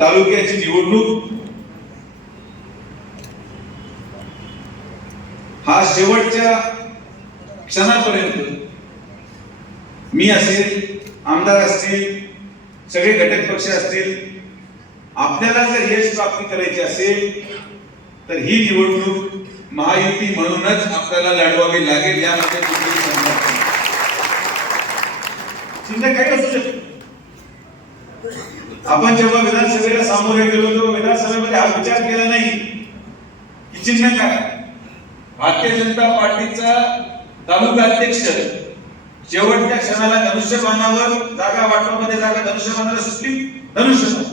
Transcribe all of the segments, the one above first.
तालुक्याची निवडणूक हा शेवटच्या क्षणापर्यंत मी असेल, आमदार असतील, सगळे घटक पक्ष असतील, आपल्याला जर यश प्राप्ती करायची असेल तर ही निवडणूक महायुती म्हणूनच आपल्याला लढवावी लागेल. यामध्ये चिन्ह काही असू शकते. आपण जेव्हा विधानसभेला सामोरे गेलो तेव्हा विधानसभेमध्ये हा विचार केला नाही की चिन्ह काय. भारतीय जनता पार्टीचा तालुका अध्यक्ष शेवटच्या क्षणाला धनुष्यबाणावर जागा वाटपामध्ये जागा धनुष्यबाणाला सुटली, धनुष्यबाण.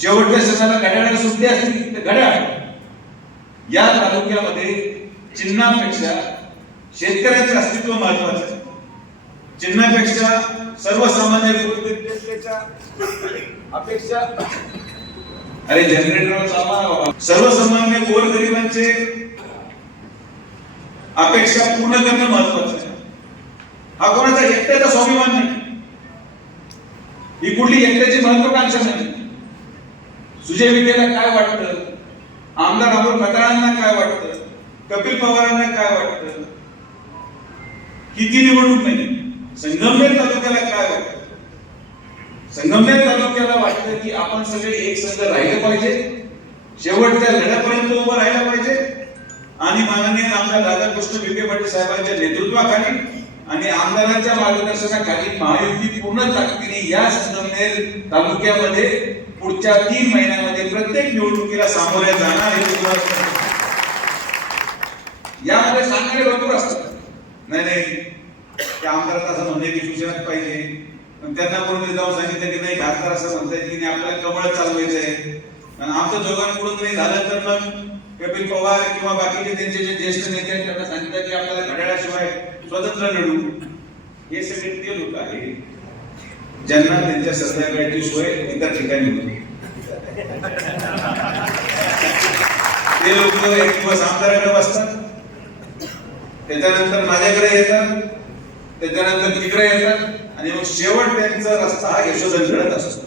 शेवटच्या क्षणाला घड्याळाला सुटली असती तर घड्याळ. या तालुक्यामध्ये चिन्हापेक्षा शेतकऱ्यांचं अस्तित्व महत्वाचं आहे. चिन्हापेक्षा सर्वसामान्य जनतेच्या अपेक्षा, अरे जनरेटर सर्वसामान्य गोरगरिबांचे अपेक्षा पूर्ण करणं महत्वाचं आहे. हा कोणाचा एकट्याचा स्वाभिमान नाही, ही कुठली एकट्याची महत्वाकांक्षा नाही. सुजय विखेला काय वाटतं, आमदार अमोल खताळांना काय वाटतं, कपिल पवारांना काय वाटतं, किती निवडणूक नाही. संगमनेर तालुक्याला काय वाटतं, संगमनेर तालुक्याला वाटतं की आपण सगळे एक संघ राहिले पाहिजे, शेवटच्या लढ्यापर्यंत उभं राहायला पाहिजे आणि माननीय आमदार राधाकृष्ण विखे पाटील साहेबांच्या नेतृत्वाखाली आणि आमदारांच्या मार्गदर्शनाखाली महायुती पूर्ण ताकदीने या संगमनेर तालुक्यामध्ये पुढच्या 3 महिन्यामध्ये प्रत्येक निवडणुकीला सामोरे जाणार आहे. यामध्ये सांगणारे भरपूर असतात. नाही त्या आमदाराला असं म्हणले की शिवसेनाच पाहिजे, पण त्यांना कोणी जाऊन सांगितलं की नाही खासदार असं म्हणताय की आपल्याला कमळ चालवायचं आहे. आणि आमचं दोघांकडून नाही झालं तर मग कपिल पवार किंवा बाकीचे त्यांचे जे ज्येष्ठ नेते आहेत त्यांना सांगितलं की आपल्याला घड्याळाशिवाय स्वतंत्र लढू. हे सगळे ते लोक आहेत ज्यांना त्यांच्या संध्याकाळची सोय इतर ठिकाणी होती. ते लोक एक दिवस आमदाराकडे बसतात, त्याच्यानंतर माझ्याकडे येतात, त्याच्यानंतर तिकडे येतात आणि मग शेवट त्यांचा रस्ता हा यशोधनकडे असतो.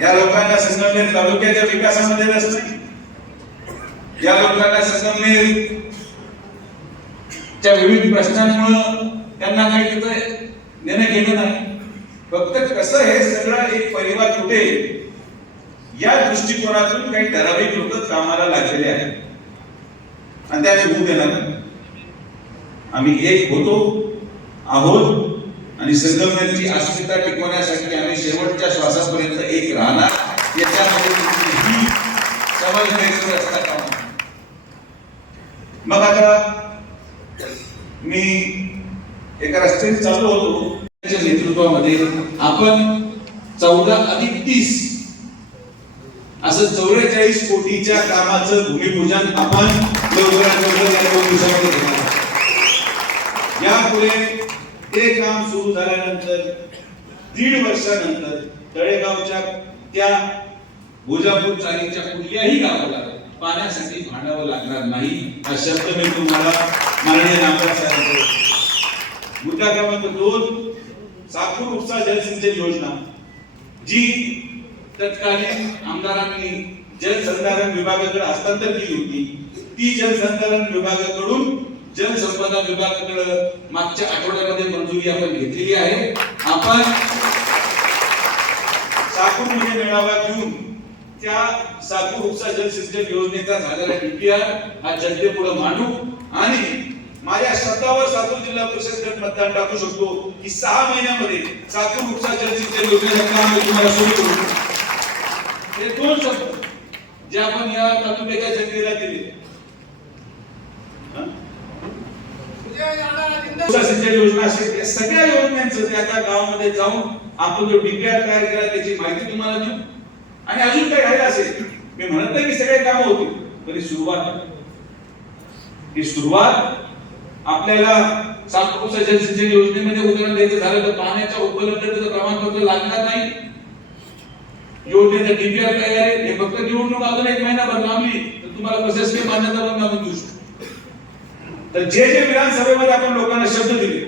या लोकांना संगमनेर तालुक्याच्या विकासामध्ये रस नाही. या लोकांना संगमनेरच्या विविध प्रश्नांमुळे त्यांना काही तिथं देणं घेणं नाही. फक्त कसं हे सगळं एक परिवार कुठे या दृष्टिकोनातून काही ठराविक लोक कामाला लागलेले आहेत आणि त्या होऊ देणार नाही. आम्ही एक होतो आहोत आणि संगमनेरची अस्मिता टिकवण्यासाठी आम्ही शेवटच्या श्वासापर्यंत एक राहणार. याच्यामध्ये कुठलीही समज गैरसमज असता कामा नये. मग आता मी एका रस्त्याने चाललो होतो, त्याच्या नेतृत्वामध्ये आपण 14+30 असं 44 कोटीच्या कामाचं भूमिपूजन आपण लवकरात लवकर घेणार. यापुढे ते काम सुरू झाल्यानंतर 1.5 वर्षानंतर तळेगावच्या त्या भोजापूर चालीच्या कुठल्याही गावाला पाण्यासाठी भांडावं लागणार नाही. हा शब्द मी तुम्हाला माननीय आमदार साहेब. मुद्दा क्रमांक 2, साकूर उपसा जलसिंचन योजना जी तत्कालीन आमदारांनी जलसंधारण विभागाकडे हस्तांतर केली होती, ती जलसंधारण विभागाकडून जलसंपदा विभागाकडे मागच्या आठवड्यामध्ये मंजुरी आपण घेतलेली आहे. आपण साकूरमध्ये मेळावा घेऊन त्या साकूर उपसा जलसिंचन योजनेचा झालेला DPR हा जनतेपुढे मांडू आणि माझ्या शब्दावर साकूर जिल्हा परिषद गट मतदान टाकू शकतो की 6 महिन्यामध्ये साकूर उपसा जलसिंचन योजनेचं काम तुम्हाला सुरू करू. हे 2 शब्द जे आपण या तालुक्याच्या जनतेला दिले. सिंचन योजना असेल, या सगळ्या योजनांचं त्या त्या गावामध्ये जाऊन आपण जो DPR तयार केला त्याची माहिती तुम्हाला देऊ. आणि अजून काही राहिलं असेल, मी म्हणत नाही की सगळे काम होतील, पण ही सुरुवात आपल्याला साकूर उपसा जलसिंचन योजनेमध्ये उदाहरण द्यायचं झालं तर पाण्याच्या उपलब्धतेचं प्रमाणपत्र लागणार नाही. योजनेचं DPR तयार आहे. हे फक्त निवडणूक अजून 1 महिनाभर लांबली तर तुम्हाला प्रशासकीय मान्यता पण आपण देऊ शकतो. तर जे विधानसभेमध्ये आपण लोकांना शब्द दिले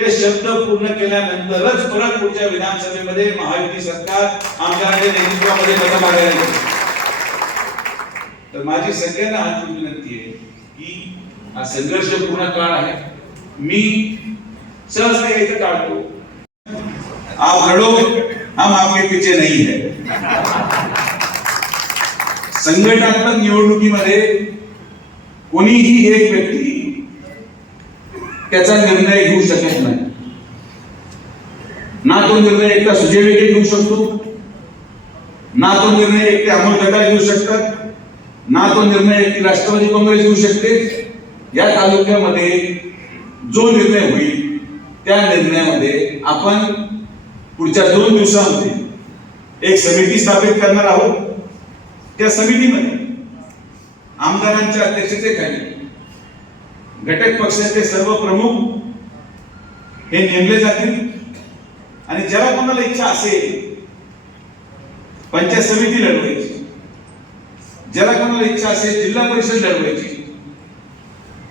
ते शब्द पूर्ण केल्यानंतरच परत पुढच्या विधानसभेमध्ये महायुती सरकार आमदारांच्या नेतृत्वामध्ये कसं मागायला येईल. तर माझी सगळ्यांना हात जोडून विनंती आहे की हा संघर्षपूर्ण काळ आहे. मी सहज इथं टाळतो. आप लढो, हम आपके पीछे नहीं है. संघटनात्मक निवडणुकीमध्ये कोणीही एक व्यक्ती त्याचा निर्णय घेऊ शकत नाही. ना तो निर्णय एकटा सुजय विखे घेऊ शकतो, ना तो निर्णय एकटे अमोल गटार घेऊ शकतात, ना तो निर्णय एकटी राष्ट्रवादी काँग्रेस घेऊ शकते. या तालुक्यामध्ये जो निर्णय होईल त्या निर्णयामध्ये आपण पुढच्या 2 दिवसांमध्ये एक समिती स्थापित करणार आहोत. त्या समितीमध्ये आमदारांच्या अध्यक्षतेखाली घटक पक्षाचे सर्व प्रमुख हे नेमले जातील आणि ज्याला कोणाला इच्छा असेल पंचायत समिती लढवायची, ज्याला कोणाला इच्छा असेल जिल्हा परिषद लढवायची,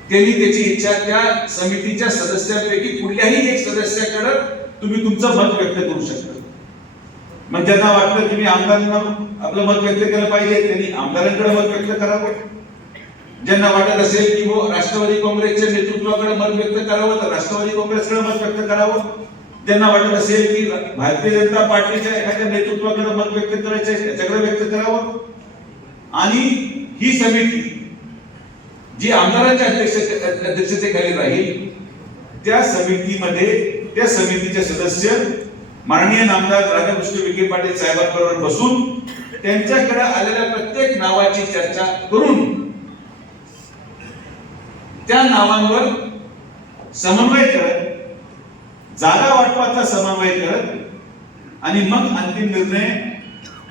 त्यांनी त्याची इच्छा त्या समितीच्या सदस्यांपैकी कुठल्याही एक सदस्याकडे तुम्ही तुमचं मत व्यक्त करू शकता. मग ज्यांना वाटतं तुम्ही आमदारांना आपलं मत व्यक्त केलं पाहिजे त्यांनी आमदारांकडे मत व्यक्त करावं. ज्यांना वाटत असेल की वो राष्ट्रवादी काँग्रेसच्या नेतृत्वाकडे मत व्यक्त करावं तर राष्ट्रवादी काँग्रेसकडे मत व्यक्त करावं. ज्यांना वाटत असेल की भारतीय जनता पार्टीच्या एखाद्या नेतृत्वाकडे मत व्यक्त करायचं आहे त्याच्याकडे व्यक्त करावं. आणि ही समिती जी आमदारांच्या अध्यक्षतेखाली राहील त्या समितीमध्ये त्या समितीचे सदस्य माननीय नामदार राधाकृष्ण विखे पाटील साहेबांबरोबर बसून त्यांच्याकडे आलेल्या प्रत्येक नावाची चर्चा करून त्या नावांवर समन्वय करत, जागा वाटपाचा समन्वय करत आणि मग अंतिम निर्णय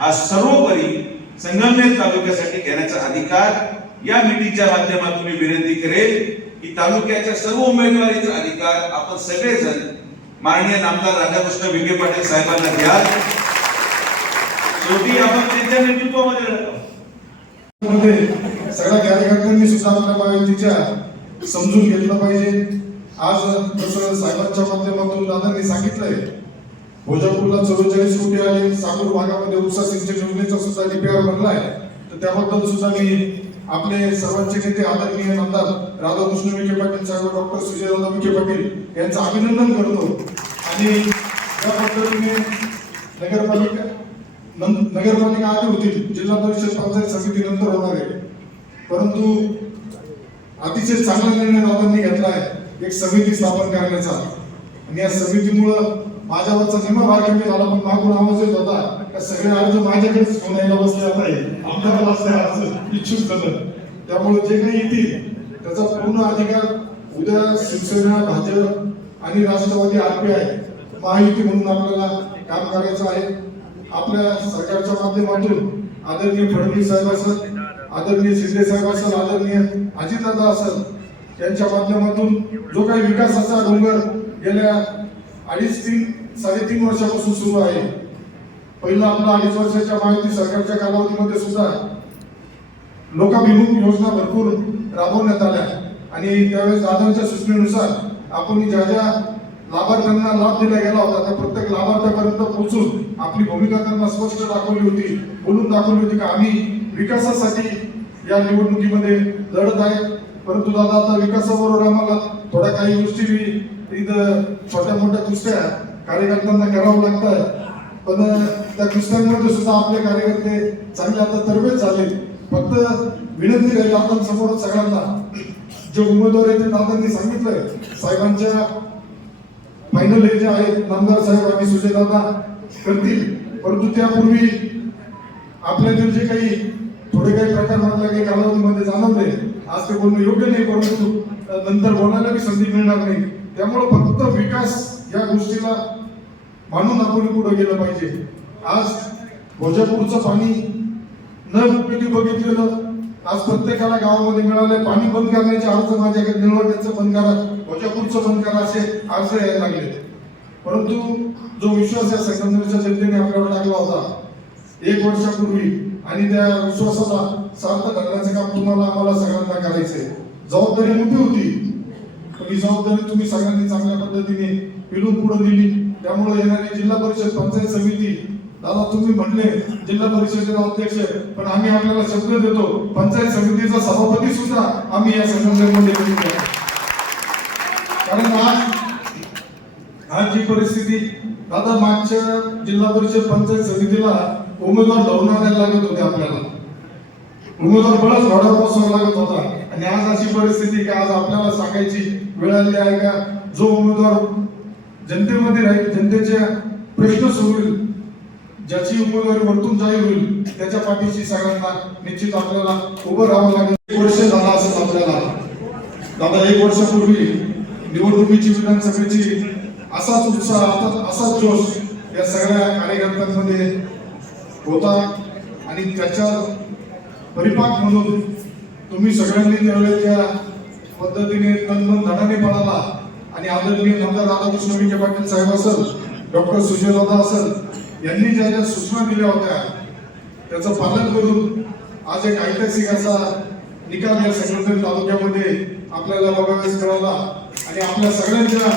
हा सर्वोपरी संगमनेर तालुक्यासाठी घेण्याचा अधिकार या मीटिंगच्या माध्यमातून मी विनंती करेल की तालुक्याच्या सर्व उमेदवारीचा अधिकार आपण सगळेजण माननीय नामदार राधाकृष्ण विखे पाटील साहेबांना द्या. शेवटी आपण त्यांच्या नेतृत्वामध्ये लढतो. सगळ्या कार्यकर्त्यांनी सुद्धा आपल्या महायुतीच्या समजून घेतलं पाहिजे. आज जसं साहेबांच्या माध्यमातून दादांनी सांगितलंय भोजापूरला 44 कोटी आले, साकूर भागामध्ये उपसा सिंचन योजनेचा सुद्धा डीपीआर बनलाय. तर त्याबद्दल सुद्धा मी आपले सर्वांचे नेते आदरणीय नामदार राधाकृष्ण विखे पाटील साहेब, डॉक्टर सुजयदादा विखे पाटील यांचं अभिनंदन करतो. आणि या पद्धतीने नगरपालिका आधी होती, जिल्हा परिषद पंचायत समिती नंतर होणार आहे. परंतु अतिशय चांगला निर्णय दादांनी घेतला आहे एक समिती स्थापन करण्याचा. आणि या समितीमुळं माझ्यावरचा निम्मा भार कमी झाला. पण मागून आवाज येत होता का सगळे अर्ज माझ्याकडेच घेऊन यायला बसले आहे, आमदाराला असं अर्ज इच्छुक झालं. त्यामुळे जे काही येतील त्याचा पूर्ण अधिकार उद्या शिवसेना, भाजप आणि राष्ट्रवादी RPI महायुती म्हणून आपल्याला काम करायचं आहे. आपल्या सरकारच्या माध्यमातून आदरणीय फडणवीस साहेब असेल, आदरणीय शिंदे साहेब असेल, आदरणीय अजितदादा असेल यांच्या माध्यमातून जो काही विकासाचा डोंगर गेल्या 3.5-3.5 वर्षापासून सुरू आहे. पहिला आपला 2.5 वर्षाच्या महायुती सरकारच्या कालावधीमध्ये सुद्धा लोकाभिमुख योजना भरपूर राबवण्यात आल्या. आणि त्यावेळेस दादांच्या सूचनेनुसार आपण ज्या ज्या लाभार्थ्यांना लाभ दिला गेला होता त्या प्रत्येक लाभार्थ्यापर्यंत पोहोचून आपली भूमिका त्यांना स्पष्ट दाखवली होती, बोलून दाखवली होती की आम्ही विकासासाठी या निवडणुकीमध्ये लढत आहे. परंतु दादा आता विकासाबरोबर आम्हाला थोड्या काही गोष्टी इथं छोट्या मोठ्या दुसऱ्या कार्यकर्त्यांना करावं लागतात. पण त्या दुसऱ्यांमध्ये सुद्धा आपले कार्यकर्ते चांगले आता तरबेज झाले. फक्त विनंती राहील आपण समोर सगळ्यांना जे उमेदवार आहेत ते दादांनी सांगितलं साहेबांच्या फायनल हे जे आहेत नामदार साहेब आणि सुजयदादा करतील. परंतु त्यापूर्वी आपल्यातील जे काही थोडे काही प्रकार मधल्या काही कालावधीमध्ये जाणवले आज ते बोलणं योग्य नाही, परंतु नंतर बोलायला बी संधी मिळणार नाही. त्यामुळे फक्त विकास या गोष्टीला मानून आपण पुढे गेलं पाहिजे. आज भोजापूरचं पाणी न उपयोगी बघितलेलं आज प्रत्येकाला गावामध्ये मिळाले. पाणी बंद करण्याचे अर्ज माझ्याकडे निवडण्याचं बंद करा, भोजापूरचं बंद करा असे अर्ज यायला लागले. परंतु जो विश्वास या संगमनेरच्या जनतेने आपल्यावर टाकला होता 1 वर्षापूर्वी आणि त्या विश्वासाला सार्थ करण्याचं काम तुम्हाला आम्हाला सगळ्यांना करायचंय. जबाबदारी मोठी होती. पण ही जबाबदारी तुम्ही सगळ्यांनी चांगल्या पद्धतीने पिलून पुढे दिली. त्यामुळे येणारी जिल्हा परिषद पंचायत समिती, दादा तुम्ही म्हटले जिल्हा परिषदेचा अध्यक्ष, पण आम्ही आपल्याला शब्द देतो पंचायत समितीचा सभापती सुद्धा आम्ही या संघटनेमध्ये घेऊया. कारण आज जी परिस्थिती, दादा मागच्या जिल्हा परिषद पंचायत समितीला उमेदवार धरून आणायला लागत होते, आपल्याला उमेदवार बळच घोड्यावर बसवावा लागत होता. आणि आज अशी परिस्थिती की आज आपल्याला सांगायची वेळ आली आहे का जो उमेदवार जनतेमध्ये राहील, जनतेचे प्रश्न सोडवेल, ज्याची उमेदवारी वरतून जाहीर होईल, त्याच्या पाठीशी सगळ्यांना निश्चित आपल्याला उभं राहावं लागेल. 1 वर्ष झाला असेल आपल्याला, दादा 1 वर्षापूर्वी निवडणुकीची, विधानसभेची असाच उत्साह, असाच जोश या सगळ्या कार्यकर्त्यांमध्ये होता. आणि त्याच्या परिपाक म्हणून तुम्ही सगळ्यांनी त्यावेळेच्या पद्धतीने तनमन धनाने पळाला. आणि आदरणीय आमदार राधाकृष्ण विखे पाटील साहेब असेल, डॉक्टर सुजयदादा असेल, यांनी ज्या ज्या सूचना दिल्या होत्या त्याचं पालन करून आज एक ऐतिहासिक असा निकाल या संगमनेर तालुक्यामध्ये आपल्याला बघायला मिळाला. आणि आपल्या सगळ्यांच्या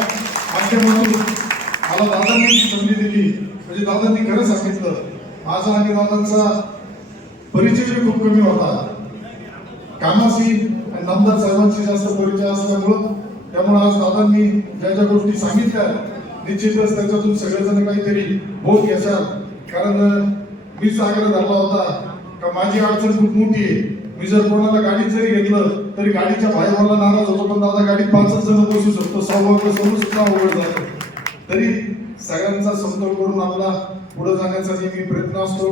माध्यमातून मला दादांनी संधी दिली, म्हणजे दादांनी खरं सांगितलं, माझा आणि दादांचा परिचय खूप कमी होता, कामाशी आणि नामदार साहेबांशी जास्त परिचय असल्यामुळं. त्यामुळे आज दादांनी ज्या ज्या गोष्टी सांगितल्या निश्चितच त्याच्यातून सगळेजण काहीतरी बोध घ्याल. कारण मीच आग्रह धरला होता का माझी अडचण खूप मोठी आहे, मी जर कोणाला गाडीत जरी घेतलं तरी गाडीच्या बाहेर मला नाराज होतो, पण दादा गाडीत 5 जण बसू शकतो, 6 सुद्धा अवघड जातं. तरी सगळ्यांचा समतोल करून आपला पुढे जाण्याचा नेहमी प्रयत्न असतो.